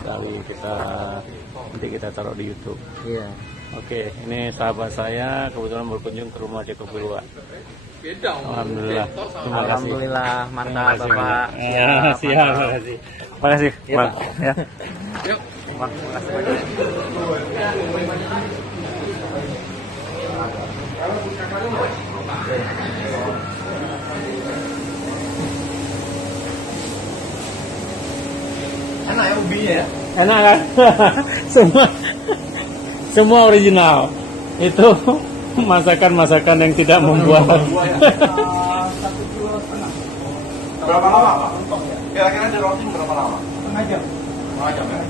sekali nanti kita taruh di YouTube. Iya. Oke, ini sahabat saya kebetulan berkunjung ke rumah Joko Bilwa. Alhamdulillah. Terima kasih. Alhamdulillah, mantap Terima kasih, Bapak. Pak. Ya, siap, terima kasih. Terima kasih, Iya, Bang. Pak. Ya. Yuk, Bang, makasih banyak. Enak ya ubinya ya? Enak kan? semua original. Itu masakan-masakan yang tidak membuat. Berapa lama Pak? Kira-kira di roasting berapa lama? Setengah jam. Setengah jam ya?